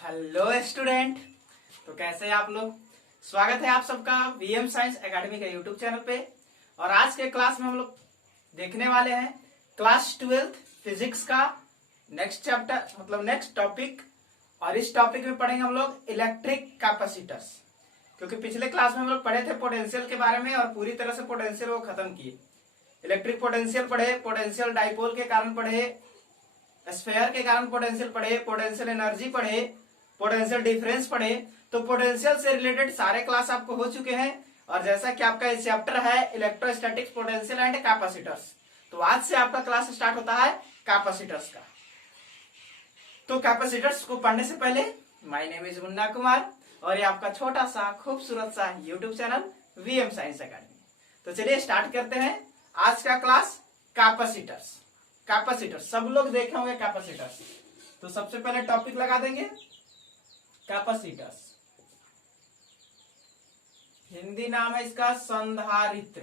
Hello student. तो कैसे हैं आप लोग। स्वागत है आप सबका वीएम साइंस एकेडमी के यूट्यूब चैनल पे। और आज के क्लास में हम लोग देखने वाले हैं क्लास 12 फिजिक्स का नेक्स्ट चैप्टर मतलब नेक्स्ट टॉपिक। और इस टॉपिक में पढ़ेंगे हम लोग इलेक्ट्रिक कैपेसिटर्स, क्योंकि पिछले क्लास में हम लोग पढ़े थे पोटेंशियल के बारे में और पूरी तरह से पोटेंशियल वो खत्म किए। इलेक्ट्रिक पोटेंशियल पढ़े, पोटेंशियल डाइपोल के कारण पढ़े, स्फेयर के कारण पोटेंशियल पढ़े, पोटेंशियल एनर्जी पढ़े, पोटेंशियल डिफरेंस पढ़े। तो पोटेंशियल से रिलेटेड सारे क्लास आपको हो चुके हैं। और जैसा कि आपका इस चैप्टर है इलेक्ट्रोस्टैटिक्स, पोटेंशियल एंड कैपेसिटर्स, तो आज से आपका क्लास स्टार्ट होता है कैपेसिटर्स का। तो कैपेसिटर्स को पढ़ने से पहले my name is Munna Kumar और ये आपका छोटा सा खूबसूरत सा YouTube channel VM science academy. तो चलिए स्टार्ट करते हैं आज का क्लास। कैपेसिटर्स कैपेसिटर्स सब लोग देखे होंगे कैपेसिटर्स। तो सबसे पहले टॉपिक लगा देंगे कैपेसिटर्स। हिंदी नाम है इसका संधारित्र।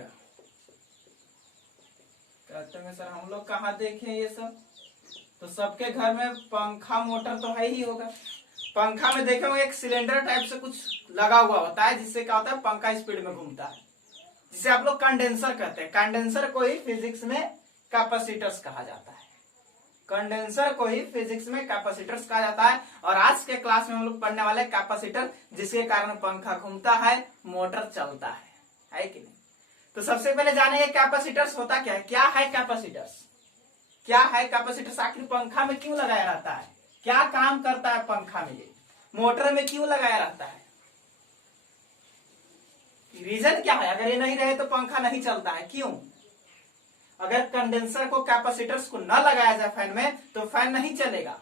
कहते हैं सर हम लोग कहाँ देखे ये सब। तो सबके घर में पंखा मोटर तो है ही होगा। पंखा में देखे होंगे एक सिलेंडर टाइप से कुछ लगा हुआ होता है, जिससे क्या होता है पंखा स्पीड में घूमता है, जिसे आप लोग कंडेंसर कहते हैं। कंडेंसर को ही फिजिक्स में कैपेसिटर्स कहा जाता है। कंडेंसर को ही फिजिक्स में कैपेसिटर्स कहा जाता है। और आज के क्लास में हम लोग पढ़ने वाले कैपेसिटर, जिसके कारण पंखा घूमता है, मोटर चलता है कि नहीं। तो सबसे पहले जानेंगे कैपेसिटर्स होता क्या है। क्या है कैपेसिटर्स, क्या है कैपेसिटर्स, आखिर पंखा में क्यों लगाया रहता है, क्या काम करता है पंखा में, ये मोटर में क्यों लगाया रहता है, रीजन क्या है। अगर ये नहीं रहे तो पंखा नहीं चलता है, क्यों। अगर कंडेंसर को कैपेसिटर्स को न लगाया जाए फैन में तो फैन नहीं चलेगा,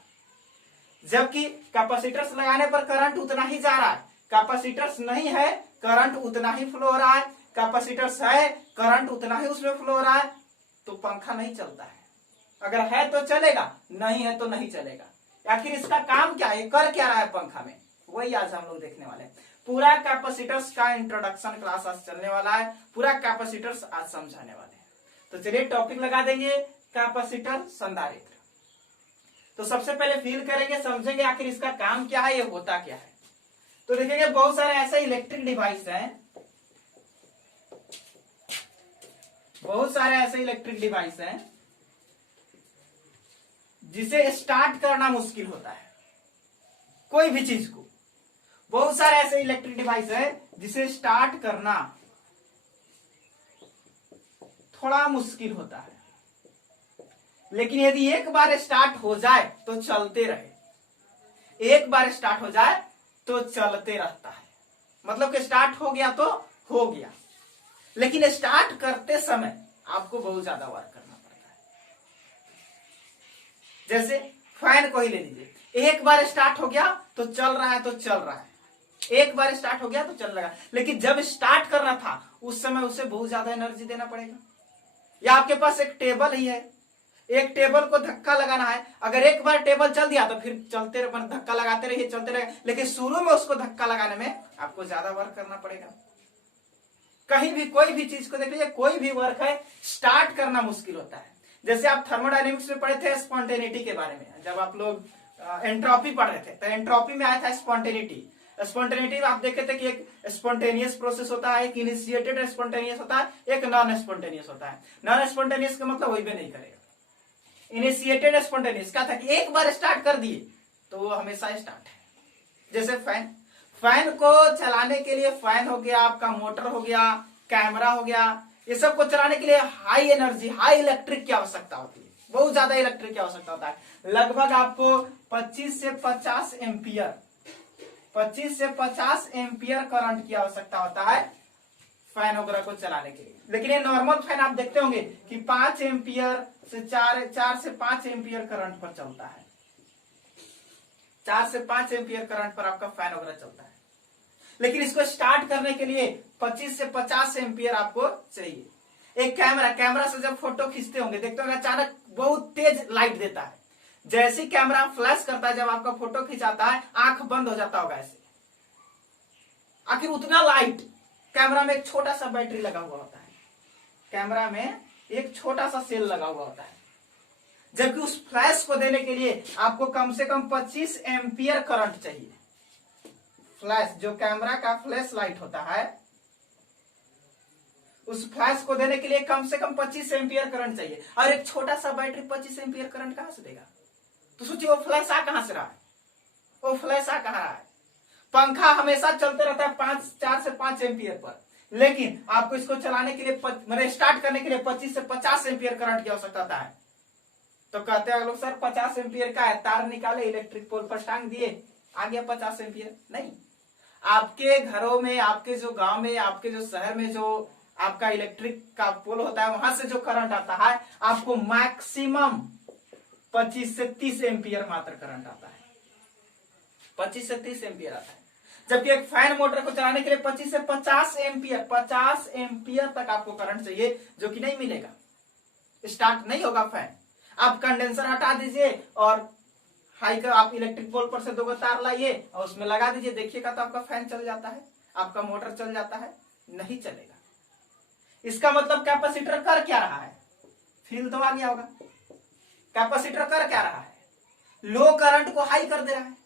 जबकि कैपेसिटर्स लगाने पर करंट उतना ही जा रहा है। कैपेसिटर्स नहीं है करंट उतना ही फ्लो हो रहा है, कैपेसिटर्स है करंट उतना ही उसमें फ्लो हो रहा है, तो पंखा नहीं चलता है। अगर है तो चलेगा, नहीं है तो नहीं चलेगा। आखिर इसका काम क्या है, कर क्या रहा है पंखा में, वही आज हम लोग देखने वाले हैं। पूरा कैपेसिटर्स का इंट्रोडक्शन क्लास आज चलने वाला है, पूरा कैपेसिटर्स आज समझाने वाले हैं। तो चलिए टॉपिक लगा देंगे कैपेसिटर संधारित्र। तो सबसे पहले फील करेंगे, समझेंगे आखिर इसका काम क्या है, ये होता क्या है। तो देखेंगे बहुत सारे ऐसे इलेक्ट्रिक डिवाइस हैं, बहुत सारे ऐसे इलेक्ट्रिक डिवाइस हैं जिसे स्टार्ट करना मुश्किल होता है, कोई भी चीज को। बहुत सारे ऐसे इलेक्ट्रिक डिवाइस है जिसे स्टार्ट करना थोड़ा मुश्किल होता है, लेकिन यदि एक बार स्टार्ट हो जाए तो चलते रहे। एक बार स्टार्ट हो जाए तो चलते रहता है, मतलब कि स्टार्ट हो गया तो हो गया। लेकिन स्टार्ट करते समय आपको बहुत ज्यादा वर्क करना पड़ता है। जैसे फैन को ही ले लीजिए, एक बार स्टार्ट हो गया तो चल रहा है तो चल रहा है, एक बार स्टार्ट हो गया तो चल रहा है। लेकिन जब स्टार्ट करना था उस समय उसे बहुत ज्यादा एनर्जी देना पड़ेगा। या आपके पास एक टेबल ही है, एक टेबल को धक्का लगाना है। अगर एक बार टेबल चल दिया तो फिर चलते रहे, धक्का लगाते रहिए, चलते रहे। लेकिन शुरू में उसको धक्का लगाने में आपको ज्यादा वर्क करना पड़ेगा। कहीं भी कोई भी चीज को देख लीजिए, कोई भी वर्क है स्टार्ट करना मुश्किल होता है। जैसे आप थर्मोडायनेमिक्स में पढ़े थे स्पॉन्टेनिटी के बारे में, जब आप लोग एंट्रोपी पढ़ रहे थे तो एंट्रोपी में आया था स्पॉन्टेनिटी। स्पॉन्टेनिटी आप देखे थे कि एक स्पॉन्टेनियस प्रोसेस होता है, एक इनिशिएटेड स्पॉन्टेनियस होता है, एक नॉन स्पॉन्टेनियस होता है। नॉन स्पॉन्टेनियस का मतलब वही भी नहीं करेगा। इनिशिएटेड स्पॉन्टेनियस क्या था कि एक बार स्टार्ट कर दिए तो वो हमेशा स्टार्ट है। जैसे फैन, फैन को चलाने के लिए फैन हो गया, आपका मोटर हो गया, कैमरा हो गया, ये सब को चलाने के लिए हाई एनर्जी, हाई इलेक्ट्रिक की आवश्यकता होती है, बहुत ज्यादा इलेक्ट्रिक की आवश्यकता होता है। लगभग आपको 25 से 50 एम्पियर, 25 से 50 एम्पियर करंट की आवश्यकता होता है फैन वगैरह को चलाने के लिए। लेकिन ये नॉर्मल फैन आप देखते होंगे कि 5 एम्पियर से 4 से 5 एम्पियर करंट पर चलता है। 4 से 5 एम्पियर करंट पर आपका फैन वगैरह चलता है। लेकिन इसको स्टार्ट करने के लिए 25 से 50 एम्पियर आपको चाहिए। एक कैमरा, कैमरा से जब फोटो खींचते होंगे देखते होंगे अचानक बहुत तेज लाइट देता है। जैसे कैमरा फ्लैश करता है, जब आपका फोटो खिंचाता है आंख बंद हो जाता होगा ऐसे। आखिर उतना लाइट, कैमरा में एक छोटा सा बैटरी लगा हुआ होता है, कैमरा में एक छोटा सा सेल लगा हुआ होता है। जबकि उस फ्लैश को देने के लिए आपको कम से कम 25 एम्पियर करंट चाहिए। फ्लैश, जो कैमरा का फ्लैश लाइट होता है, उस फ्लैश को देने के लिए कम से कम 25 एम्पियर करंट चाहिए, और एक छोटा सा बैटरी 25 एम्पियर करंट कहां से देगा? तो सोचिए वो फ्लैश आ कहां से रहा है, वो फ्लैश आ कहां रहा है। पंखा हमेशा चलते रहता है 4 से 5 एम्पियर पर, लेकिन आपको इसको चलाने के लिए मतलब स्टार्ट करने के लिए 25 से 50 एम्पियर करंट की आवश्यकता है। तो कहते हैं लोग सर 50 एम्पियर का है, तार निकाले, इलेक्ट्रिक पोल पर टांग दिए, आ गया 50 एम्पियर। नहीं, आपके घरों में, आपके जो गांव में, आपके जो शहर में जो आपका इलेक्ट्रिक का पोल होता है, वहां से जो करंट आता है आपको मैक्सिमम 25 से 30 एम्पियर मात्र करंट आता है, 25 से 30 एम्पियर आता है। जबकि एक फैन मोटर को चलाने के लिए 25 से 50 एम्पियर तक आपको करंट चाहिए, जो कि नहीं मिलेगा, स्टार्ट नहीं होगा फैन। आप कंडेंसर हटा दीजिए और हाई का आप इलेक्ट्रिक पोल पर से 2 तार लाइए और उसमें लगा दीजिए, देखिएगा तो आपका फैन चल जाता है, आपका मोटर चल जाता है? नहीं चलेगा। इसका मतलब कैपेसिटर कर क्या रहा है? फील तो आ गया होगा। कैपेसिटर कर क्या रहा है? लो करंट को हाई कर दे रहा है,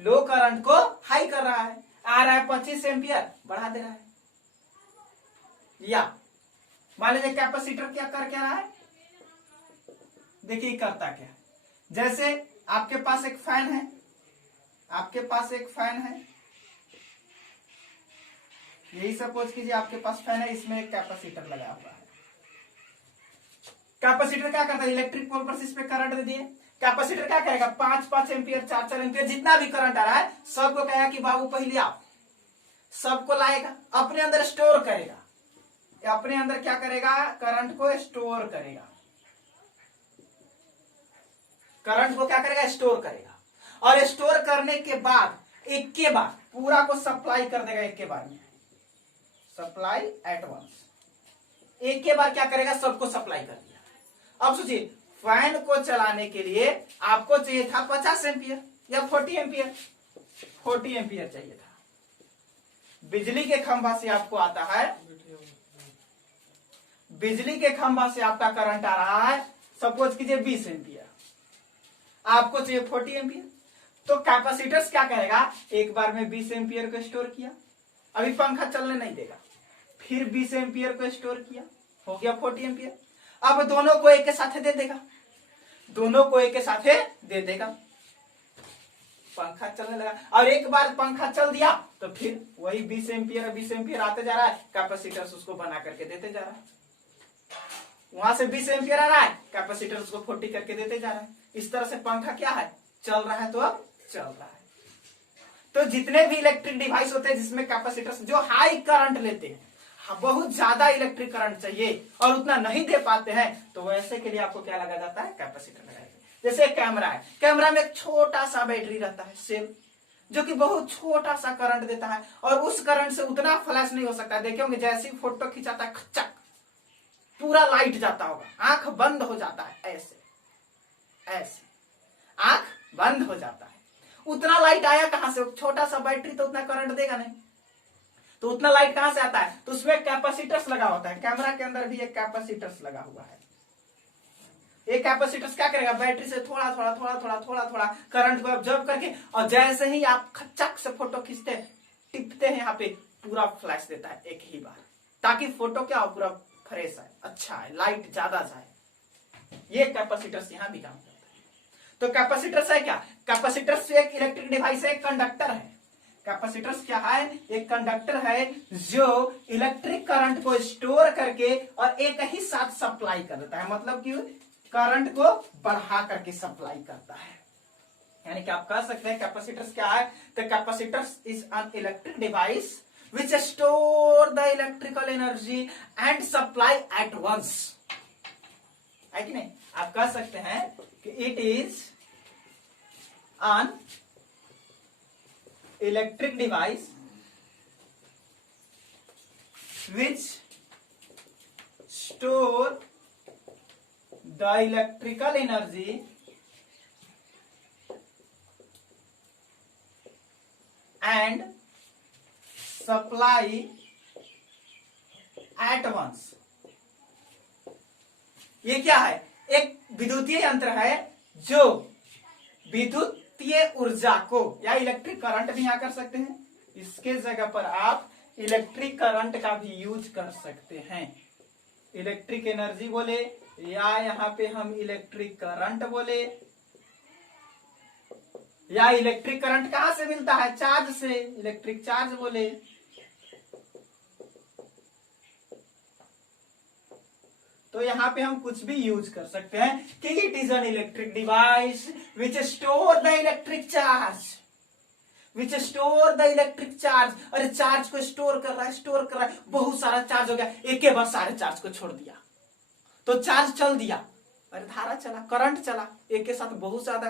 लो करंट को हाई कर रहा है, आ रहा है 25 एम्पियर, बढ़ा दे रहा है। या मान लीजिए कैपेसिटर क्या कर क्या रहा है, देखिए करता क्या। जैसे आपके पास एक फैन है, आपके पास एक फैन है, यही सपोज कीजिए आपके पास फैन है, इसमें एक कैपेसिटर लगा हुआ है। कैपेसिटर क्या करता है? इलेक्ट्रिक पोल पर इस पे करंट दे दिए, कैपेसिटर क्या करेगा? 5 एम्पियर, 4 एम्पियर, जितना भी करंट आ रहा है सबको कहेगा कि बाबू पहले आप, सबको लाएगा, अपने अंदर स्टोर करेगा। अपने अंदर क्या करेगा? करंट को स्टोर करेगा, करंट को क्या करेगा? स्टोर करेगा। और स्टोर करने के बाद एक के बार पूरा को सप्लाई कर देगा, एक के बार में, सप्लाई एट वंस, एक के बार क्या करेगा? सबको सप्लाई कर दिया। अब सोचिए फैन को चलाने के लिए आपको चाहिए था 50 एम्पियर या 40 एम्पियर, 40 एम्पियर चाहिए था। बिजली के खंभा से आपको आता है, बिजली के खंभा से आपका करंट आ रहा है सपोज कीजिए 20 एम्पियर, आपको चाहिए 40 एम्पियर। तो कैपेसिटर्स क्या करेगा? एक बार में 20 एम्पियर को स्टोर किया, अभी पंखा चलने नहीं देगा, फिर 20 एम्पियर को स्टोर किया, हो गया 40 एम्पियर। अब दोनों को एक के साथ दे देगा, दोनों को एक के साथ दे देगा, पंखा चलने लगा। और एक बार पंखा चल दिया तो फिर वही 20 एम्पियर आते जा रहा है, कैपेसिटर्स उसको बना करके देते जा रहा है। वहां से 20 एम्पियर आ रहा है, कैपेसिटर उसको 40 करके देते जा रहा है। इस तरह से पंखा क्या है? चल रहा है, तो अब चल रहा है। तो जितने भी इलेक्ट्रिक डिवाइस होते हैं जिसमें कैपेसिटर्स जो हाई करंट लेते हैं, बहुत ज्यादा इलेक्ट्रिक करंट चाहिए और उतना नहीं दे पाते हैं, तो वैसे के लिए आपको क्या लगा जाता है? कैपेसिटर लगाया जाता है। जैसे कैमरा है, कैमरा में एक छोटा सा बैटरी रहता है सेल, जो कि बहुत छोटा सा करंट देता है, और उस करंट से उतना फ्लैश नहीं हो सकता। देखे होंगे जैसे ही फोटो खिंचाता है खचक पूरा लाइट जाता होगा, आंख बंद हो जाता है, ऐसे ऐसे आंख बंद हो जाता है। उतना लाइट आया कहां से? छोटा सा बैटरी तो उतना करंट देगा नहीं, तो उतना लाइट कहां से आता है? तो उसमें कैपेसिटर्स लगा होता है। कैमरा के अंदर भी एक कैपेसिटर्स लगा हुआ है। एक कैपेसिटर्स क्या करेगा? बैटरी से थोड़ा थोड़ा करंट को ऑब्जर्व करके, और जैसे ही आप खचक से फोटो खींचते टिपते हैं, यहाँ पे पूरा फ्लैश देता है एक ही बार, ताकि फोटो क्या हो? पूरा फ्रेश है, अच्छा है, लाइट ज्यादा जाए। ये कैपेसिटर्स यहाँ भी काम करता है। तो कैपेसिटर्स है क्या? कैपेसिटर्स एक इलेक्ट्रिक डिवाइस है, कंडक्टर है। कैपेसिटर्स क्या है? एक कंडक्टर है जो इलेक्ट्रिक करंट को स्टोर करके और एक ही साथ सप्लाई कर देता है, मतलब कि करंट को बढ़ा करके सप्लाई करता है। यानी कि आप कह सकते हैं कैपेसिटर्स क्या है? तो capacitors is an electric device which store the electrical energy and supply at once, है कि नहीं? आप कह सकते हैं कि it is an electric device which store the electrical energy and supply at once. ये क्या है? एक विद्युतीय यंत्र है जो विद्युतीय ऊर्जा को या इलेक्ट्रिक करंट भी यहां कर सकते हैं, इसके जगह पर आप इलेक्ट्रिक करंट का भी यूज कर सकते हैं। इलेक्ट्रिक एनर्जी बोले या यहां पे हम इलेक्ट्रिक करंट बोले, या इलेक्ट्रिक करंट कहां से मिलता है? चार्ज से, इलेक्ट्रिक चार्ज बोले। तो यहां पे हम कुछ भी यूज कर सकते हैं कि it is an electric device which store the electric charge, which store the electric charge. अरे चार्ज को स्टोर कर रहा है, स्टोर कर रहा है, बहुत सारा चार्ज हो गया, एक के बाद सारे चार्ज को छोड़ दिया तो चार्ज चल दिया, अरे धारा चला, करंट चला, एक के साथ बहुत ज्यादा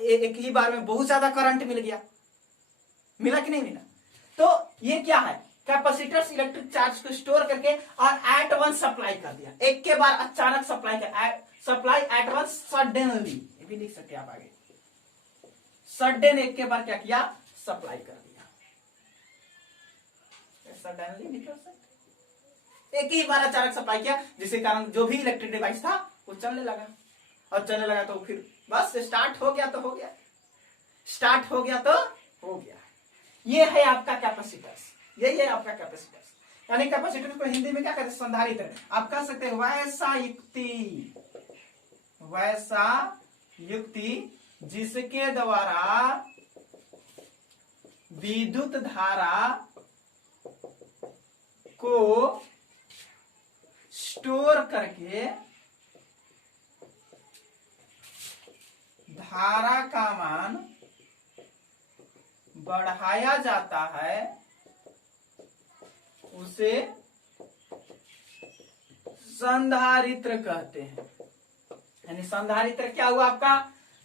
एक ही बार में बहुत ज्यादा करंट मिल गया, मिला कि नहीं मिला? तो ये क्या है? कैपेसिटर्स इलेक्ट्रिक चार्ज को स्टोर करके और एट वन सप्लाई कर दिया, एक के बार अचानक सप्लाई एट वन सडनली, ये भी लिख सकते हैं आप आगे, सडन एक के बार क्या किया? सप्लाई कर दिया। सडनली नहीं कर सकते, एक ही बार अचानक सप्लाई किया, जिसके कारण जो भी इलेक्ट्रिक डिवाइस था वो चलने लगा, और चलने लगा तो फिर बस स्टार्ट हो गया तो हो गया, स्टार्ट हो गया तो हो गया। ये है आपका कैपेसिटर्स, यही है आपका कैपेसिटर्स। यानी कैपेसिटर को हिंदी में क्या कहते हैं? संधारित्र। आप कह सकते हैं वैसा युक्ति, वैसा युक्ति जिसके द्वारा विद्युत धारा को स्टोर करके धारा का मान बढ़ाया जाता है, उसे संधारित्र कहते हैं। यानी संधारित्र क्या हुआ आपका?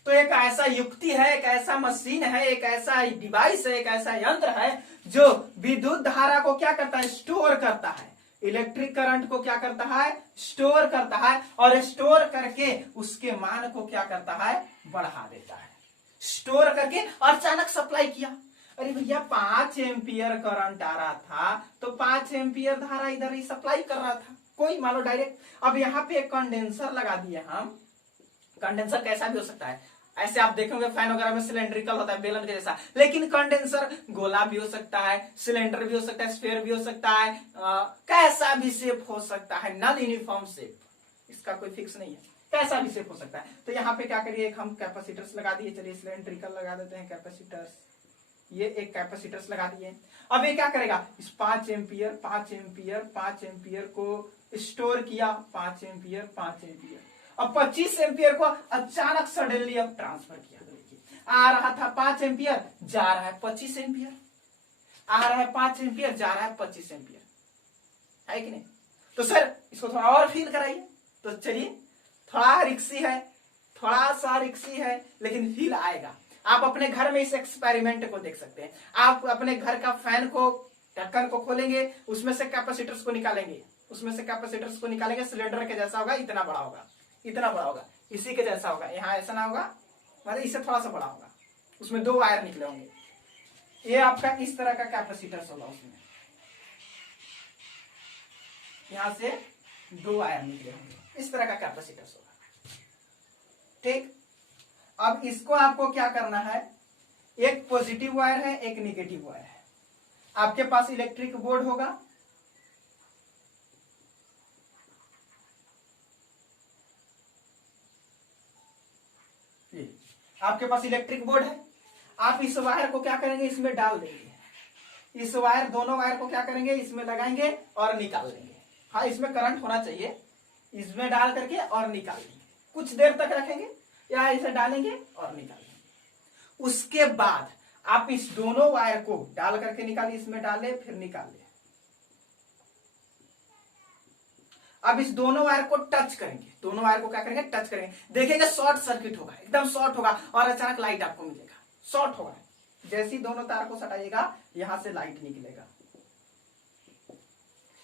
तो एक ऐसा युक्ति है, एक ऐसा मशीन है, एक ऐसा डिवाइस है, एक ऐसा यंत्र है जो विद्युत धारा को क्या करता है? स्टोर करता है। इलेक्ट्रिक करंट को क्या करता है? स्टोर करता है, और स्टोर करके उसके मान को क्या करता है? बढ़ा देता है। स्टोर करके और अचानक सप्लाई किया, अरे भैया 5 एम्पियर करंट आ रहा था तो 5 एम्पियर धारा इधर ही सप्लाई कर रहा था, कोई मान लो डायरेक्ट। अब यहाँ पे एक कंडेंसर लगा दिए हम, कंडेंसर कैसा भी हो सकता है, ऐसे आप देखेंगे फैन वगैरह में सिलेंड्रिकल होता है बेलन के जैसा, लेकिन कंडेंसर गोला भी हो सकता है, सिलेंडर भी हो सकता है, स्फीयर भी हो सकता है, कैसा भी शेप हो सकता है, नॉन यूनिफॉर्म शेप, इसका कोई फिक्स नहीं है, कैसा भी शेप हो सकता है। तो यहाँ पे क्या करिए, एक हम कैपेसिटर्स लगा दिए, चलिए सिलेंड्रिकल लगा देते हैं कैपेसिटर्स, ये एक कैपेसिटर्स लगा दिए। अब ये क्या करेगा? इस 5 एम्पियर 5 एम्पियर 5 एम्पियर को स्टोर किया, 5 एम्पियर 5 एम्पियर, अब 25 एम्पियर को अचानक सडनली अब ट्रांसफर किया। आ रहा था 5 एम्पियर, जा रहा है 25 एम्पियर, आ रहा है 5 एम्पियर, जा रहा है 25 एम्पियर, है कि नहीं? तो सर इसको थोड़ा और फील कराइए। तो चलिए, थोड़ा रिक्सी है, थोड़ा सा रिक्सी है, लेकिन फील आएगा। आप अपने घर में इस एक्सपेरिमेंट को देख सकते हैं। आप अपने घर का फैन को, ढक्कन को खोलेंगे, उसमें से कैपेसिटर्स को निकालेंगे, उसमें से कैपेसिटर्स को निकालेंगे, सिलेंडर के जैसा होगा, इतना बड़ा होगा, इतना बड़ा होगा, इसी के जैसा होगा, यहाँ ऐसा ना होगा, मतलब इससे थोड़ा सा बड़ा होगा, उसमें 2 वायर निकले होंगे, ये आपका इस तरह का कैपेसिटर्स होगा, उसमें यहां से 2 वायर निकले होंगे, इस तरह का कैपेसिटर्स होगा। ठीक, अब इसको आपको क्या करना है, एक पॉजिटिव वायर है, एक नेगेटिव वायर है। आपके पास इलेक्ट्रिक बोर्ड होगा, आपके पास इलेक्ट्रिक बोर्ड है, आप इस वायर को क्या करेंगे, इसमें डाल देंगे, इस वायर, दोनों वायर को क्या करेंगे, इसमें लगाएंगे और निकाल लेंगे। हाँ, इसमें करंट होना चाहिए, इसमें डाल करके और निकाल लेंगे, कुछ देर तक रखेंगे या इसे डालेंगे और निकाल लेंगे। उसके बाद आप इस दोनों वायर को डाल करके निकालिए, इसमें डाले फिर निकाल ले। अब इस दोनों वायर को टच करेंगे, दोनों वायर को क्या करेंगे, टच करेंगे, देखेंगे शॉर्ट सर्किट होगा, एकदम शॉर्ट होगा और अचानक लाइट आपको मिलेगा, शॉर्ट होगा। जैसे ही दोनों तार को सटाइएगा, यहां से लाइट निकलेगा।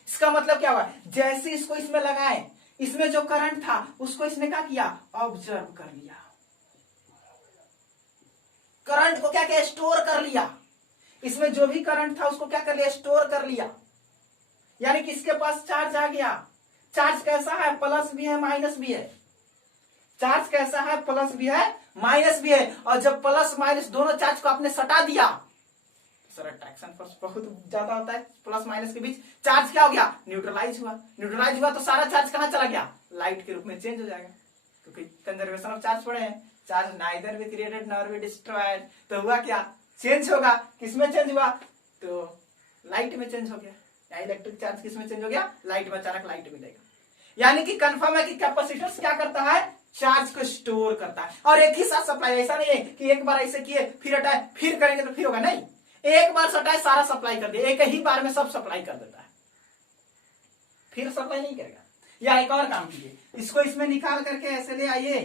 इसका मतलब क्या हुआ, जैसे इसको इसमें लगाए, इसमें जो करंट था उसको इसने क्या किया, ऑब्जर्व कर लिया, करंट को क्या किया, स्टोर कर लिया, इसमें जो भी करंट था उसको क्या कर लिया, स्टोर कर लिया। यानी कि इसके पास चार्ज आ गया, चार्ज कैसा है, प्लस भी है माइनस भी है, चार्ज कैसा है, प्लस भी है माइनस भी है, और जब प्लस माइनस दोनों चार्ज को आपने सटा दिया, सर अट्रैक्शन फोर्स बहुत ज्यादा होता है प्लस माइनस के बीच, चार्ज क्या हो गया, न्यूट्रलाइज हुआ। न्यूट्रलाइज हुआ तो सारा चार्ज कहां चला गया, लाइट के रूप में चेंज हो जाएगा, क्योंकि कंजर्वेशन ऑफ चार्ज पढ़े हैं, charge neither be created nor be destroyed, तो हुआ क्या, चेंज होगा, किसमें चेंज हुआ, तो लाइट में चेंज हो गया। इलेक्ट्रिक चार्ज किसमें चेंज हो गया, लाइट में, अचानक लाइट मिलेगा। यानी कि कंफर्म है कि कैपेसिटर्स क्या करता है, चार्ज को स्टोर करता है, और एक ही साथ सप्लाई, ऐसा नहीं है कि एक बार ऐसे किए फिर हटाए फिर करेंगे तो फिर होगा, नहीं, एक बार सटाए सारा सप्लाई कर दिया, एक ही बार में सब सप्लाई कर देता है, फिर सप्लाई नहीं करेगा। या एक और काम कीजिए, इसको इसमें निकाल करके ऐसे ले आइए,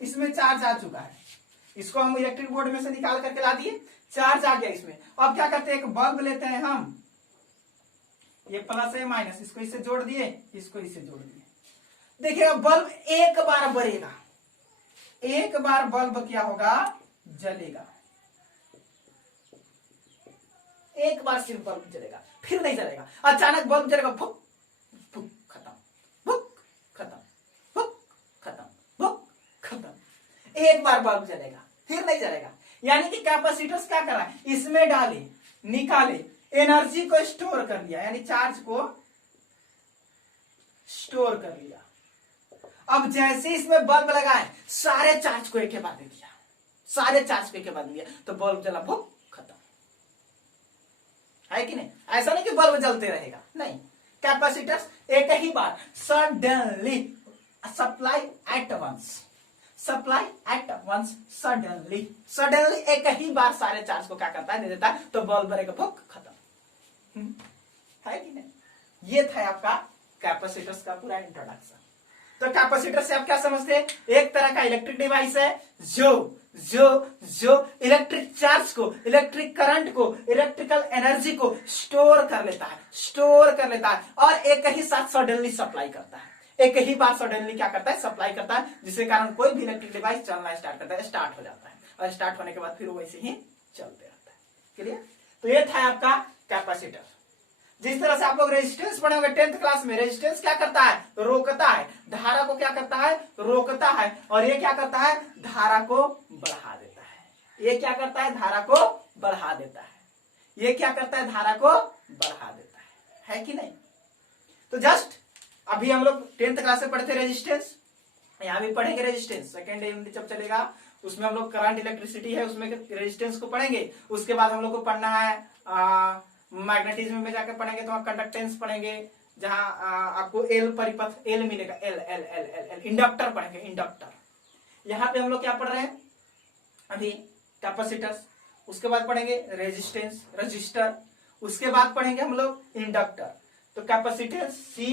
इसमें चार्ज आ चुका है, इसको हम इलेक्ट्रिक बोर्ड में से निकाल करके ला दिए, चार्ज आ गया इसमें। अब क्या करते हैं, एक बल्ब लेते हैं हम, ये प्लस है माइनस, इसको इससे जोड़ दिए, इसको इससे जोड़ दिए, देखिए बल्ब एक बार बढ़ेगा, एक बार बल्ब क्या होगा, जलेगा, एक बार सिर्फ बल्ब जलेगा, फिर नहीं जलेगा, अचानक बल्ब जलेगा, फुक फुक खत्म, फुक खत्म, फुक खत्म, फुक खत्म, एक बार बल्ब जलेगा फिर नहीं जलेगा। यानी कि कैपेसिटर्स क्या कर रहा है, इसमें डाले निकाले, एनर्जी को स्टोर कर लिया, यानी चार्ज को स्टोर कर लिया। अब जैसे इसमें बल्ब लगाए, सारे चार्ज को एक के बाद दे दिया, सारे चार्ज को एक के बाद दिया, तो बल्ब जला, भुक खत्म, है कि नहीं। ऐसा नहीं कि बल्ब जलते रहेगा, नहीं, कैपेसिटर्स एक ही बार suddenly supply at once, supply at once, suddenly, suddenly एक ही बार सारे चार्ज को क्या करता है, दे देता है, तो बल्ब भरेगा, भुक खत्म, है कि नहीं। ये था आपका कैपेसिटर्स का पूरा इंट्रोडक्शन। तो कैपेसिटर से आप क्या समझते हैं, एक तरह का इलेक्ट्रिक डिवाइस है जो जो जो इलेक्ट्रिक चार्ज को, इलेक्ट्रिक करंट को, इलेक्ट्रिकल एनर्जी को स्टोर कर लेता है, स्टोर कर लेता है, और एक ही साथ सडनली सप्लाई करता है, एक ही बार सडनली क्या करता है, सप्लाई करता है, जिसके कारण कोई भी इलेक्ट्रिक डिवाइस चलना स्टार्ट करता है, स्टार्ट हो जाता है, और स्टार्ट होने के बाद फिर वैसे ही चलते रहता है। क्लियर। तो ये था आपका कैपेसिटर। जिस तरह से आप लोग रेजिस्टेंस पढ़े होंगे 10th क्लास में, रेजिस्टेंस क्या करता है, रोकता है, धारा को क्या करता है, रोकता है, और ये क्या करता है, धारा को बढ़ा देता है। ये क्या करता है, धारा को बढ़ा देता है, ये क्या करता है, धारा को बढ़ा देता है कि नहीं। तो जस्ट अभी हम लोग 10th क्लास में पढ़े थे रेजिस्टेंस, यहाँ भी पढ़ेंगे रेजिस्टेंस, सेकेंड डे जब चलेगा उसमें हम लोग करंट इलेक्ट्रिसिटी है उसमें रेजिस्टेंस को पढ़ेंगे। उसके बाद हम लोग को पढ़ना है मैग्नेटिज्म में जाकर पढ़ेंगे तो कंडक्टेंस पढ़ेंगे, जहां आपको एल परिपथ एल मिलेगा, L L L L L inductor पढ़ेंगे, इंडक्टर। यहाँ पे हम लोग क्या पढ़ रहे हैं अभी, कैपेसिटर्स, उसके बाद पढ़ेंगे रेजिस्टेंस, रजिस्टर, उसके बाद पढ़ेंगे हम लोग इंडक्टर। तो कैपेसिटेंस सी,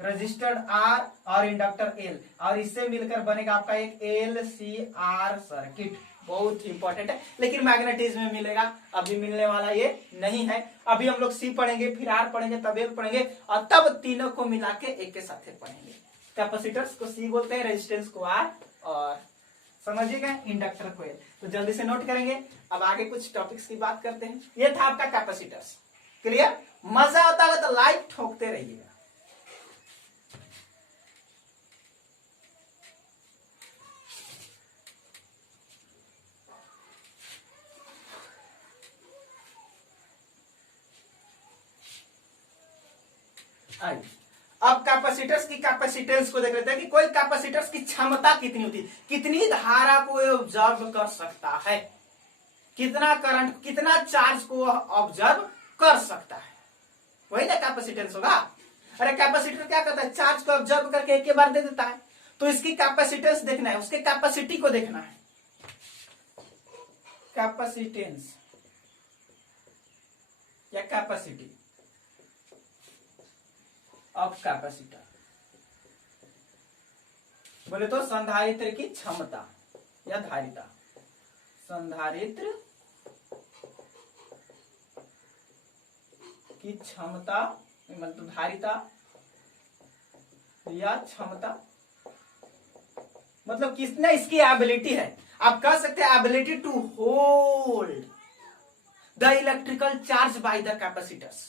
रजिस्टर आर और इंडक्टर एल, और इससे मिलकर बनेगा आपका एक एल सी आर सर्किट। बहुत इंपॉर्टेंट है, लेकिन मैग्नेटिज्म में मिलेगा, अभी मिलने वाला ये नहीं है। अभी हम लोग सी पढ़ेंगे, फिर आर पढ़ेंगे, तब एल पढ़ेंगे, और तब तीनों को मिला के एक के साथ पढ़ेंगे। कैपेसिटर्स को सी बोलते हैं, रेजिस्टेंस को आर, और समझिएगा इंडक्टर को एल। तो जल्दी से नोट करेंगे। अब आगे कुछ टॉपिक्स की बात करते हैं। ये था आपका कैपेसिटर्स। क्लियर। मजा आता है तो लाइक ठोकते रहिएगा। अब कैपेसिटर्स की कैपेसिटेंस को देख लेते हैं कि कोई कैपेसिटर्स की क्षमता कितनी होती है, कितनी धारा को ऑब्जर्व कर सकता है, कितना करंट, कितना चार्ज को ऑब्जर्व कर सकता है, वही ना कैपेसिटेंस होगा। अरे कैपेसिटर क्या करता है, चार्ज को ऑब्जर्व करके एक बार दे देता है, तो इसकी कैपेसिटेंस देखना है, उसके कैपेसिटी को देखना है। कैपेसिटेंस या कैपेसिटी ऑफ कैपेसिटर बोले तो संधारित्र की क्षमता या धारिता, संधारित्र की क्षमता मतलब धारिता या क्षमता, मतलब किसने इसकी एबिलिटी है, आप कह सकते हैं ability to hold the electrical charge by the capacitors.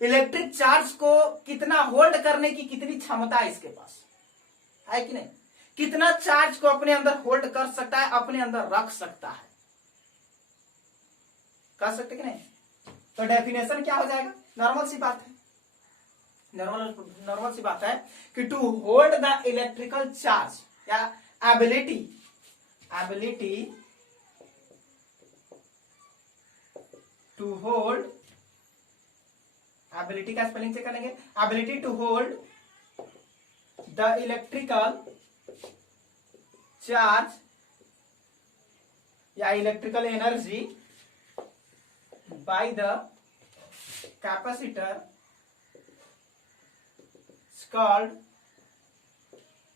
Electric charge को कितना होल्ड करने की कितनी क्षमता है इसके पास, है कि नहीं? कितना चार्ज को अपने अंदर होल्ड कर सकता है, अपने अंदर रख सकता है, कर सकते कि नहीं? तो डेफिनेशन क्या हो जाएगा? नॉर्मल सी बात है, नॉर्मल सी बात है कि to hold the electrical charge या एबिलिटी टू होल्ड, एबिलिटी का स्पेलिंग चेक करेंगे, ability to hold the electrical charge या electrical energy by the capacitor called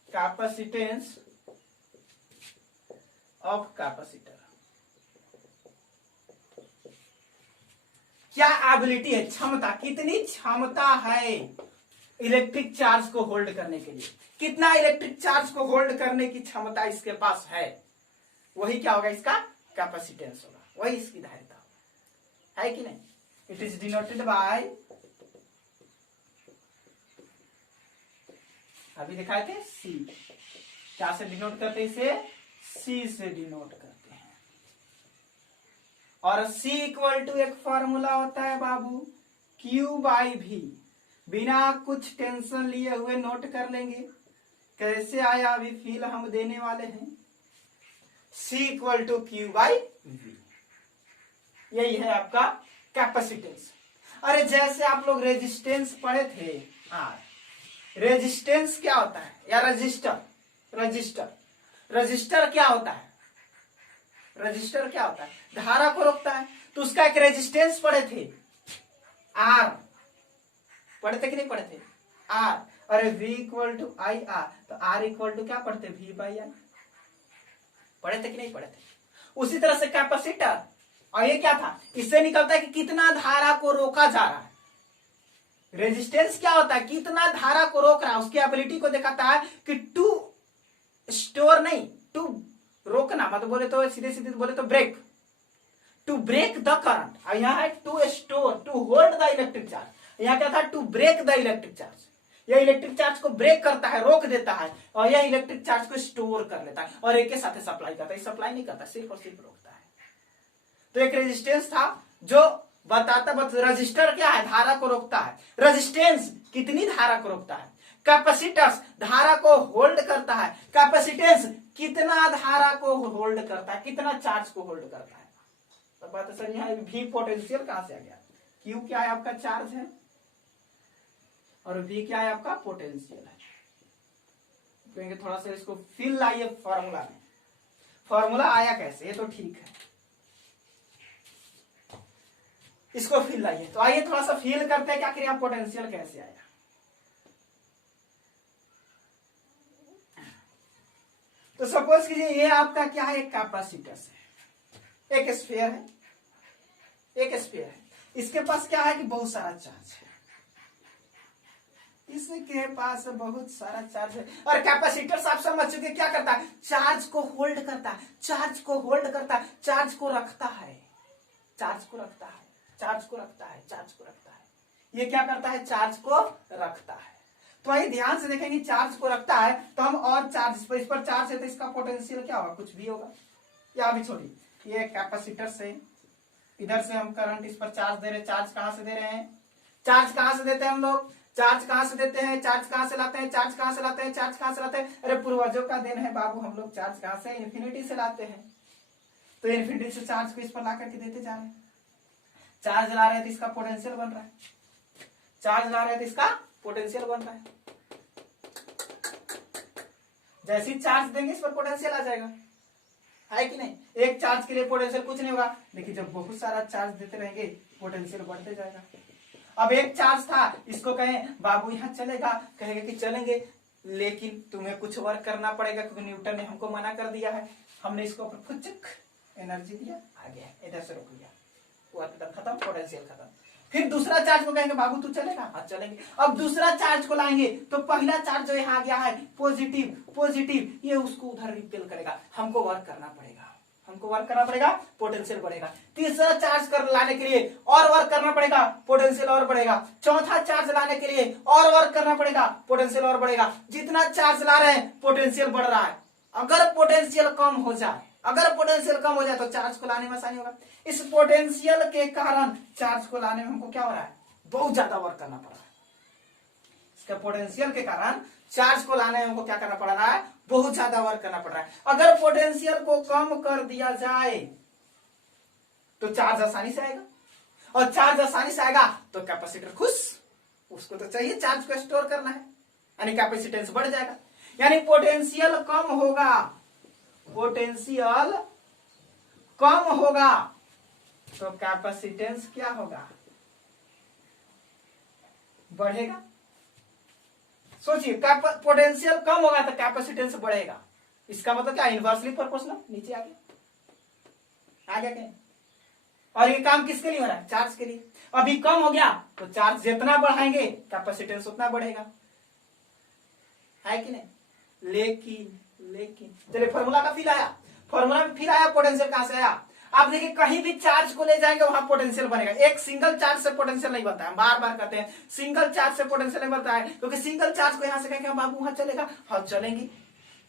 capacitance of capacitor। क्या एबिलिटी है? क्षमता, कितनी क्षमता है इलेक्ट्रिक चार्ज को होल्ड करने के लिए, कितना इलेक्ट्रिक चार्ज को होल्ड करने की क्षमता इसके पास है, वही क्या होगा? इसका कैपेसिटेंस होगा, वही इसकी धारिता होगा, है कि नहीं? इट इज डिनोटेड बाय, अभी दिखाए थे सी, क्या से डिनोट करते हैं इसे? सी से डिनोट करते हैं। और सी इक्वल टू एक फॉर्मूला होता है बाबू, क्यू बाई भी, बिना कुछ टेंशन लिए हुए नोट कर लेंगे, कैसे आया अभी फील हम देने वाले हैं। C equal to Q by V, यही है आपका कैपेसिटेंस। अरे जैसे आप लोग रेजिस्टेंस पढ़े थे, आर, रेजिस्टेंस क्या होता है? या रजिस्टर, रजिस्टर क्या होता है? रजिस्टर क्या होता है? धारा को रोकता है, तो उसका एक रेजिस्टेंस पढ़े थे, आर, पढ़े थे कि नहीं पढ़े थे? आर। अरे V equal to I R, तो आर इक्वल टू क्या पढ़ते? V बाई आई, पढ़े थे कि नहीं पढ़े थे? उसी तरह से कैपेसिटर, और ये क्या था? इससे निकलता है कि कितना धारा को रोका जा रहा है। रेजिस्टेंस क्या होता है? कितना धारा को रोक रहा है, उसकी एबिलिटी को दिखाता है कि टू स्टोर नहीं, टू रोकना, मतलब बोले तो सीधे सीधे बोले तो break, to break the current. और यहां है to store, to hold the electric charge. यहां क्या था? To break the electric charge. यह इलेक्ट्रिक चार्ज को ब्रेक करता है, रोक देता है, और यह इलेक्ट्रिक चार्ज को स्टोर कर लेता है और एक के साथ सप्लाई करता है। सप्लाई नहीं करता, सिर्फ और सिर्फ रोकता है। तो एक रेजिस्टेंस था जो बताता, रजिस्टर क्या है? धारा को रोकता है। रेजिस्टेंस कितनी धारा को रोकता है। कैपेसिटर्स धारा को होल्ड करता है। कैपेसिटेंस कितना धारा को होल्ड करता है, कितना चार्ज को होल्ड करता है। तो बात सर यहाँ भी पोटेंशियल कहां से आ गया? क्यू क्या है? आपका चार्ज है, और वी क्या है? आपका पोटेंशियल है। कहेंगे थोड़ा सा इसको फिल लाइए फॉर्मूला में। फॉर्मूला आया कैसे? ये तो ठीक है, इसको फील लाइए। तो आइए थोड़ा सा फील करते हैं कि आखिर यहाँ पोटेंशियल कैसे आया। तो सपोज कीजिए ये आपका क्या है? एक कैपेसिटर है, एक स्फीयर है, एक स्फीयर है। इसके पास क्या है कि बहुत सारा चार्ज है, इसके पास बहुत सारा चार्ज है। और कैपेसिटर आप समझ चुके, क्या करता है? चार्ज को होल्ड करता है, चार्ज को होल्ड करता है, चार्ज को रखता है, चार्ज को रखता है, चार्ज को रखता है, चार्ज को रखता है। ये क्या करता है? चार्ज को रखता है। तो आइए ध्यान से देखेंगे, चार्ज को रखता है तो हम और चार्ज, इस पर चार्ज है तो इसका पोटेंशियल क्या होगा? कुछ भी होगा। या अभी छोड़िए, ये कैपेसिटर से इधर से हम करंट इस पर चार्ज दे रहे हैं। चार्ज कहां से दे रहे हैं? चार्ज कहां से देते हैं हम लोग? चार्ज कहां से देते हैं? चार्ज कहां से लाते हैं? चार्ज कहां से लाते हैं? चार्ज कहां से लाते हैं? अरे पूर्वजों का देन है बाबू, हम लोग चार्ज कहां से? इन्फिनिटी से लाते हैं। तो इन्फिनिटी से चार्ज को इस पर ला करके देते जा रहे हैं। चार्ज ला रहे हैं तो इसका पोटेंशियल बन रहा है, चार्ज ला रहे हैं तो इसका पोटेंशियल बन रहा है। जैसे ही चार्ज देंगे इस पर पोटेंशियल आ जाएगा, है कि नहीं? एक चार्ज के लिए पोटेंशियल कुछ नहीं होगा, लेकिन जब बहुत सारा चार्ज देते रहेंगे पोटेंशियल बढ़ते जाएगा। अब एक चार्ज था, इसको कहें बाबू यहाँ चलेगा, कहेंगे कि चलेंगे, लेकिन तुम्हें कुछ वर्क करना पड़ेगा क्योंकि न्यूटन ने हमको मना कर दिया है। हमने इसको फुचक एनर्जी दिया, आ गया, इधर से रोक लिया, खत्म, पोटेंशियल खत्म। फिर दूसरा चार्ज को कहेंगे बाबू तू चलेगा, हाँ चलेंगे। अब दूसरा चार्ज को लाएंगे तो पहला चार्ज जो यहाँ गया है पॉजिटिव, पॉजिटिव, ये उसको उधर रिपेल करेगा, हमको वर्क करना पड़ेगा। हमको वर्क करना पड़ेगा, पोटेंशियल बढ़ेगा। तीसरा चार्ज कर लाने के लिए और वर्क करना पड़ेगा, पोटेंशियल और बढ़ेगा। चौथा चार्ज लाने के लिए और वर्क करना पड़ेगा, पोटेंशियल और बढ़ेगा। जितना चार्ज ला रहे हैं पोटेंशियल बढ़ रहा है। अगर पोटेंशियल कम हो जाए, तो चार्ज को लाने में आसानी होगा। इस पोटेंशियल के कारण चार्ज को लाने में हमको क्या हो रहा है, बहुत ज्यादा वर्क करना पड़ रहा है। इसके पोटेंशियल के कारण चार्ज को लाने में हमको क्या करना पड़ रहा है, बहुत ज्यादा वर्क करना पड़ रहा है। अगर पोटेंशियल को कम कर दिया जाए तो चार्ज आसानी से आएगा, और चार्ज आसानी से आएगा तो कैपेसिटर खुश, उसको तो चाहिए चार्ज को स्टोर करना है, यानी कैपेसिटेंस बढ़ जाएगा। यानी पोटेंशियल कम होगा, तो कैपेसिटेंस क्या होगा, बढ़ेगा। सोचिए, पोटेंशियल कम होगा तो कैपेसिटेंस बढ़ेगा। इसका मतलब क्या, इनवर्सली प्रोपोर्शनल। नीचे आ गया क्या? और ये काम किसके लिए हो रहा है, चार्ज के लिए। अभी कम हो गया तो चार्ज जितना बढ़ाएंगे कैपेसिटेंस उतना बढ़ेगा, है कि नहीं। लेकिन चलिए फॉर्मूला का फिर आया, पोटेंशियल कहां से आया। आप देखिए, कहीं भी चार्ज को ले जाएंगे वहां पोटेंशियल बनेगा। एक सिंगल चार्ज से पोटेंशियल नहीं बनता है, बार बार कहते हैं सिंगल चार्ज से पोटेंशियल नहीं बनता है, क्योंकि सिंगल चार्ज को यहां से कहेंगे बाबू वहां चलेगा, हम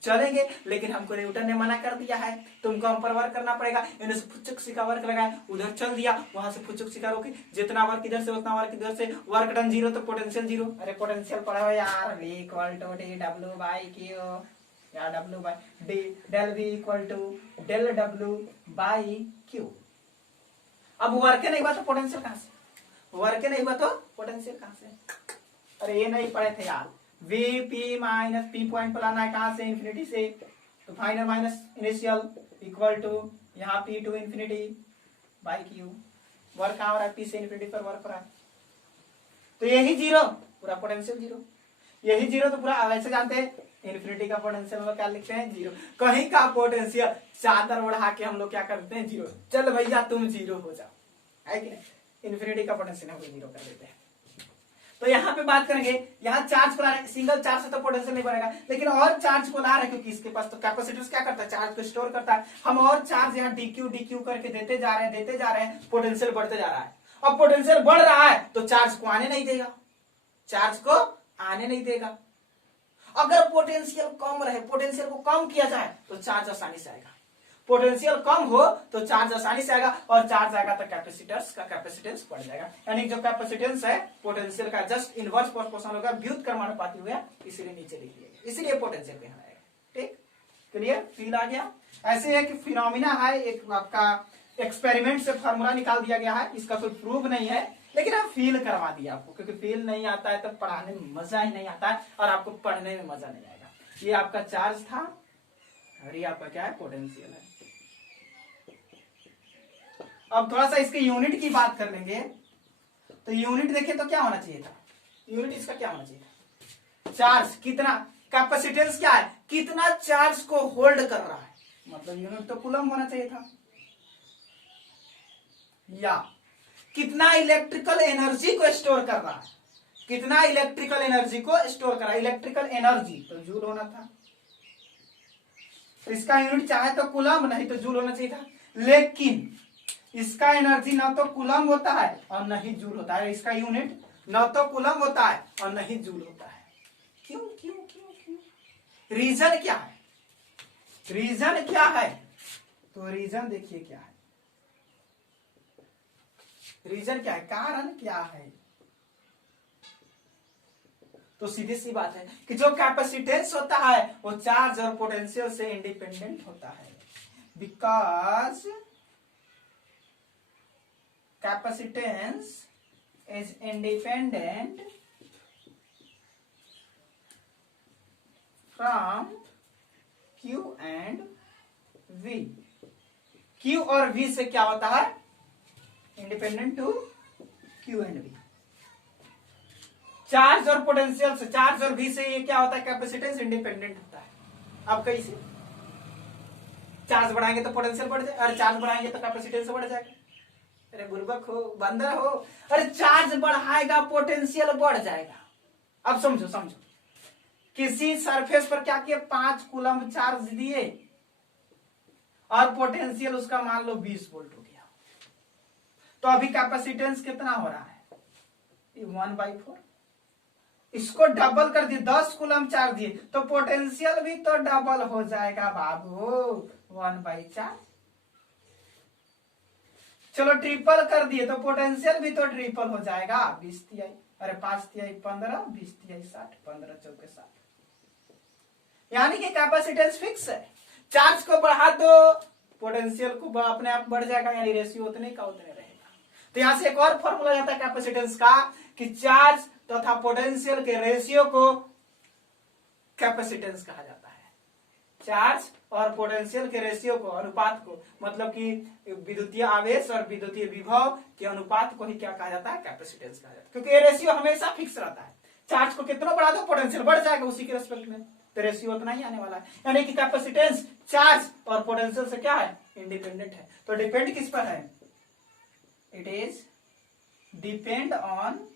चलेंगे, लेकिन हमको न्यूटन ने मना कर दिया है, तुमको हम पर वर्क करना पड़ेगा। इन्हें से फुचक सिक्का वर्क लगाए, उधर चल दिया, वहां से फुचक सिक्का रोके, जितना वर्क इधर से उतना वर्क इधर से, वर्क डन 0 तो पोटेंशियल 0। अरे पोटेंशियल पढ़ा हो यार, V = dW/Q या W/D, del V = del W/Q। अब वर्क नहीं हुआ तो पोटेंशियल कहां से, अरे ये नहीं पढ़े थे यार। Vp माइनस P पॉइंट पर लाना है कहां से, इन्फिनिटी से, तो final minus initial equal to यहाँ P टू इन्फिनिटी/Q। वर्क कहां हो रहा है, P से इन्फिनिटी पर वर्क हो रहा है, तो यही 0, पूरा पोटेंशियल 0। यही 0 तो पूरा वैसे जानते हैं इन्फिनिटी का पोटेंशियल हम लोग क्या लिखते हैं, 0। कहीं का पोटेंशियल चादर बढ़ा के हम लोग क्या करते हैं, 0। चल भैया तुम 0 हो जाओ, है कि नहीं। इन्फिनिटी का पोटेंशियल हम 0 कर देते हैं। तो यहाँ पे बात करेंगे, यहाँ चार्ज को ला रहे हैं, सिंगल चार्ज से तो पोटेंशियल नहीं बढ़ेगा, लेकिन और चार्ज को ला रहे हैं, क्योंकि इसके पास तो कैपेसिटर क्या करता है, चार्ज को स्टोर करता है। हम और चार्ज यहाँ dq करके देते जा रहे हैं, पोटेंशियल बढ़ते जा रहा है। अब पोटेंशियल बढ़ रहा है तो चार्ज को आने नहीं देगा, अगर पोटेंशियल कम रहे, पोटेंशियल को कम किया जाए तो चार्ज आसानी से आएगा। पोटेंशियल कम हो तो चार्ज आसानी से आएगा, और चार्ज आएगा तो कैपेसिटेंस बढ़ जाएगा। यानी जो कैपेसिटेंस है पोटेंशियल का जस्ट इनवर्स प्रोपोर्शनल होगा, व्युत्क्रमानुपाती होगा, इसीलिए नीचे लिख लिया, इसलिए पोटेंशियल यहाँ आएगा। ठीक, क्लियर, फील आ गया। ऐसे है कि फिनोमिना है, एक आपका एक्सपेरिमेंट से फॉर्मूला निकाल दिया गया है, इसका कोई प्रूफ नहीं है, लेकिन हम फील करवा दिया आपको, क्योंकि फील नहीं आता है तो पढ़ाने में मजा ही नहीं आता है, और आपको पढ़ने में मजा नहीं आएगा। ये आपका चार्ज था और ये आपका क्या है, पोटेंशियल है। अब थोड़ा सा इसके यूनिट की बात कर लेंगे, तो यूनिट देखें तो क्या होना चाहिए था, यूनिट इसका क्या होना चाहिए था, चार्ज कितना, कैपेसिटेंस क्या है, कितना चार्ज को होल्ड कर रहा है, मतलब यूनिट तो कूलम होना चाहिए था, या कितना इलेक्ट्रिकल एनर्जी को स्टोर कर रहा है, कितना इलेक्ट्रिकल एनर्जी को स्टोर कर रहा है, इलेक्ट्रिकल एनर्जी तो जूल होना था। तो इसका यूनिट चाहे तो कूलम, नहीं तो जूल होना चाहिए था, लेकिन इसका एनर्जी ना तो कूलम होता है और न ही जूल होता है, इसका यूनिट न तो कूलम होता है और न ही जूल होता है। क्यों क्यों क्यों क्यों, रीजन क्या है, रीजन क्या है, तो रीजन देखिए क्या है, रीजन क्या है, कारण क्या है। तो सीधी सी बात है कि जो कैपेसिटेंस होता है वो चार्ज और पोटेंशियल से इंडिपेंडेंट होता है, because capacitance is independent from Q and V। Q और V से क्या होता है, independent to Q and V। Charge और पोटेंशियल से, चार्ज और V से ये क्या होता है, कैपेसिटेंस इंडिपेंडेंट होता है। अब कैसे, चार्ज बढ़ाएंगे तो पोटेंशियल बढ़ जाए, और चार्ज बढ़ाएंगे तो कैपेसिटेंस बढ़ जाएगा। अरे बुर्बक हो, बंदर हो, अरे चार्ज बढ़ाएगा पोटेंशियल बढ़ जाएगा। अब समझो, किसी सरफेस पर क्या किया, 5 कूलम चार्ज दिए और पोटेंशियल उसका मान लो 20 वोल्ट हो गया। तो अभी कैपेसिटेंस कितना हो रहा है? 1/4। इसको डबल कर दिए, 10 कूलम चार्ज दिए तो पोटेंशियल भी तो डबल हो जाएगा बाबू, 1/4। चलो ट्रिपल कर दिए तो पोटेंशियल भी तो ट्रिपल हो जाएगा, 20 तिहाई, अरे 5 तिहाई 15, 20 तिहाई 60, 15 चौके 60। यानी कि कैपेसिटेंस फिक्स है। चार्ज को बढ़ा दो, पोटेंशियल को अपने आप बढ़ जाएगा, यानी रेशियो उतने का उतने रहेगा। तो यहां से एक और फॉर्मूला जाता है कैपेसिटेंस का कि चार्ज तथा पोटेंशियल के रेशियो को कैपेसिटेंस कहा जाता है। चार्ज और पोटेंशियल के रेशियो को, अनुपात को, मतलब कि विद्युतीय आवेश और विद्युतीय विभव के अनुपात को ही क्या कहा जाता है? कैपेसिटेंस कहा जाता है। क्योंकि ये रेशियो हमेशा फिक्स रहता है। चार्ज को कितना बढ़ा दो पोटेंशियल बढ़ जाएगा उसी के रेस्पेक्ट में, तो रेशियो उतना ही आने वाला है। यानी कि कैपेसिटेंस चार्ज और पोटेंशियल से क्या है? इंडिपेंडेंट है। तो डिपेंड किस पर है? It is depend on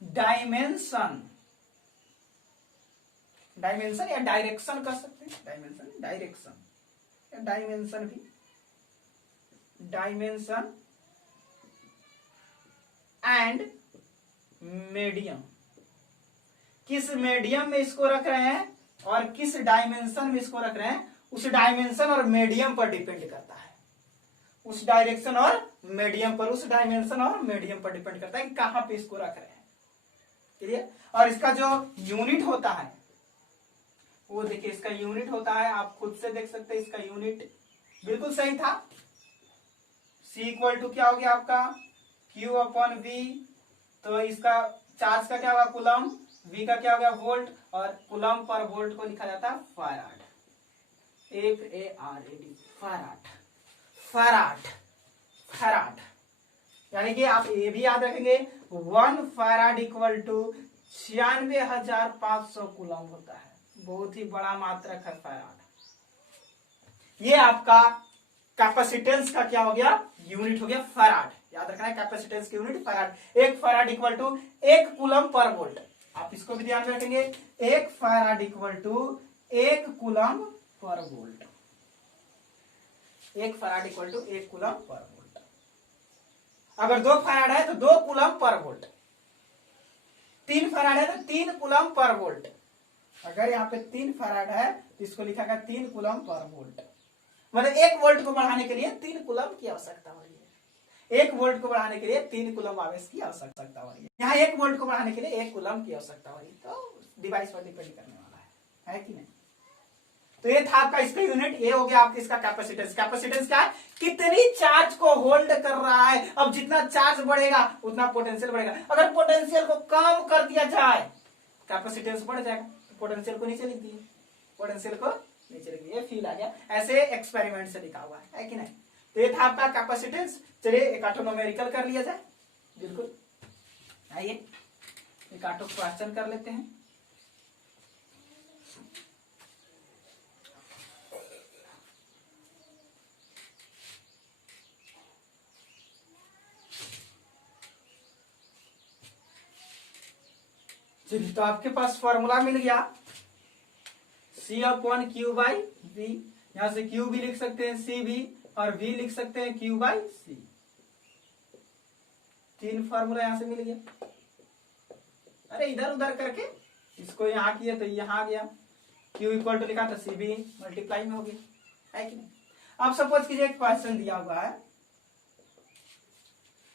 dimension, dimension या डायरेक्शन कर सकते हैं, डायमेंशन, डायरेक्शन या डायमेंशन भी, डायमेंशन एंड मीडियम। किस मीडियम में इसको रख रहे हैं और किस डायमेंशन में इसको रख रहे हैं, उस डायमेंशन और मीडियम पर डिपेंड करता है। उस डायरेक्शन और मीडियम पर, उस डायमेंशन और मीडियम पर डिपेंड करता है कि कहां पे इसको रख रहे हैं। क्लियर? और इसका जो यूनिट होता है वो देखिए, इसका यूनिट होता है, आप खुद से देख सकते हैं, इसका यूनिट बिल्कुल सही था। C इक्वल टू क्या हो गया आपका? Q/V। तो इसका चार्ज का क्या होगा? कूलम। V का क्या हो गया? वोल्ट। और कूलम पर वोल्ट को लिखा जाता है farad, FARAD, farad, farad, farad. यानी कि आप ये भी याद रखेंगे 1 फैराड इक्वल टू 96,500 कूलम होता है। बहुत ही बड़ा मात्रक है फैराड। ये आपका कैपेसिटेंस का क्या हो गया? यूनिट हो गया फैराड। याद रखना है कैपेसिटेंस की unit farad. 1 farad equal to 1 coulomb per volt. आप इसको भी ध्यान में रखेंगे, 1 farad equal to 1 coulomb per volt. 1 farad equal to 1 coulomb per volt. अगर 2 फैराड है तो 2 कूलम पर वोल्ट। 3 फैराड है तो 3 कूलम पर वोल्ट। अगर यहाँ पे 3 फैराड है तो इसको लिखा गया 3 कूलम पर वोल्ट। मतलब 1 वोल्ट को बढ़ाने के लिए 3 कूलम की आवश्यकता हो रही है। 1 वोल्ट को बढ़ाने के लिए 3 कूलम आवेश की आवश्यकता हो रही है। यहाँ 1 वोल्ट को बढ़ाने के लिए 1 कूलम की आवश्यकता हो रही है। तो डिवाइस पर डिपेंड करने वाला है कि नहीं? तो ये था आपका इसका यूनिट। ये हो गया आपका इसका कैपेसिटेंस। कैपेसिटेंस क्या है? कितनी चार्ज को होल्ड कर रहा है। अब जितना चार्ज बढ़ेगा उतना पोटेंशियल बढ़ेगा। अगर पोटेंशियल को कम कर दिया जाए कैपेसिटेंस बढ़ जाएगा। पोटेंशियल को नीचे लिख दिए, पोटेंशियल को नीचे लिख दिए, फील आ गया। ऐसे एक्सपेरिमेंट से लिखा हुआ है कि नहीं? तो ये था आपका कैपेसिटेंस। चलिए एक आठो न्यूमेरिकल कर लिया जाए। बिल्कुल, आइए एक आठो क्वेश्चन कर लेते हैं। चलिए, तो आपके पास फॉर्मूला मिल गया C/Q/V। यहां से Q भी लिख सकते हैं, C भी, और V लिख सकते हैं Q/C। 3 फॉर्मूला यहां से मिल गया। अरे इधर उधर करके इसको यहां किया तो यहां गया। Q इक्वल टू लिखा तो C भी मल्टीप्लाई में हो गया, है कि नहीं? अब सपोज कीजिए एक क्वेश्चन दिया हुआ है।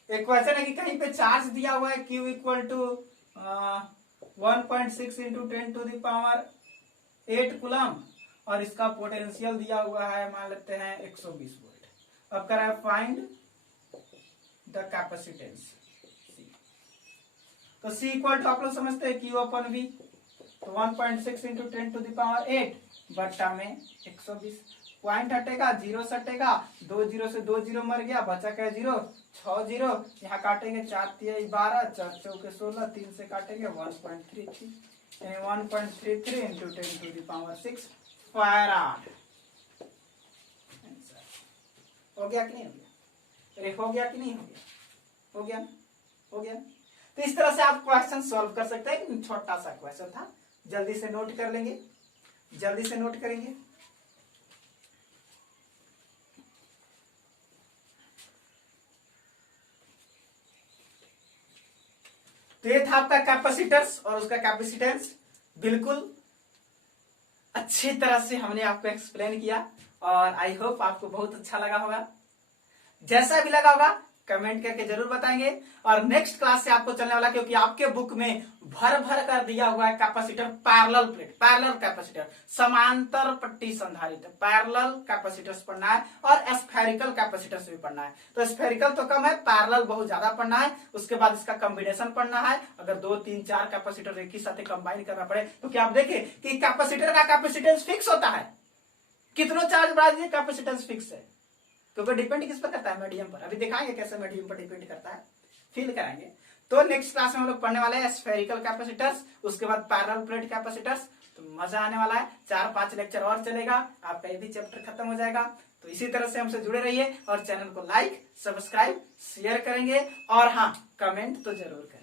एक क्वेश्चन है कि कहीं पे चार्ज दिया हुआ है Q equal to 1.6 into 10⁻8 coulomb, और इसका पोटेंशियल दिया हुआ है मान लेते हैं 120 वोल्ट। अब कर रहा है फाइंड द कैपेसिटेंस C। तो C इक्वल टू आप लोग समझते हैं Q/V। तो 1.6 इंटू 10⁸ बट्टा में 120। पॉइंट हटेगा, जीरो हटेगा, 2 जीरो से 2 जीरो मर गया, बचा क्या 0, 6 जीरो। यहाँ काटेंगे 4 × 12, 4 चौके 16, 3 से काटेंगे 1.33, यानी 1.33 इंटू 10⁶ फैराड। हो गया कि नहीं हो गया? अरे हो गया कि नहीं हो गया? हो गया ना? हो गया। तो इस तरह से आप क्वेश्चन सॉल्व कर सकते हैं। कि छोटा सा क्वेश्चन था, जल्दी से नोट कर लेंगे, जल्दी से नोट करेंगे। तो ये था आपका कैपेसिटर्स और उसका कैपेसिटेंस। बिल्कुल अच्छी तरह से हमने आपको एक्सप्लेन किया और आई होप आपको बहुत अच्छा लगा होगा। जैसा भी लगा होगा कमेंट करके जरूर बताएंगे। और नेक्स्ट क्लास से आपको चलने वाला, क्योंकि आपके बुक में भर भर कर दिया हुआ है capacitor, parallel plate, parallel capacitor, समांतर पट्टी संधारित पैरेलल कैपेसिटर्स पढ़ना है और स्फेरिकल कैपेसिटर्स भी पढ़ना है। तो स्फेरिकल तो कम है, पैरेलल बहुत ज्यादा पढ़ना है। उसके बाद इसका कॉम्बिनेशन पढ़ना है। अगर 2 3 4 कैपेसिटर एक ही साथ कंबाइन करना पड़े तो क्या आप देखें कि कैपेसिटर का कैपेसिटेंस फिक्स होता है, कितना चार्ज बढ़ा दीजिए कैपेसिटेंस फिक्स है, क्योंकि डिपेंड किस पर करता है, मीडियम पर। अभी दिखाएंगे कैसे मीडियम पर डिपेंड करता है, फील कराएंगे। तो नेक्स्ट क्लास में हम लोग पढ़ने वाले हैं स्फेरिकल कैपेसिटर्स, उसके बाद पैरेलल प्लेट कैपेसिटर्स। तो मजा आने वाला है, 4-5 लेक्चर और चलेगा, आपका ये भी चैप्टर खत्म हो जाएगा। तो इसी तरह से हमसे जुड़े रहिए और चैनल को लाइक, सब्सक्राइब, शेयर करेंगे और हाँ, कमेंट तो जरूर करें।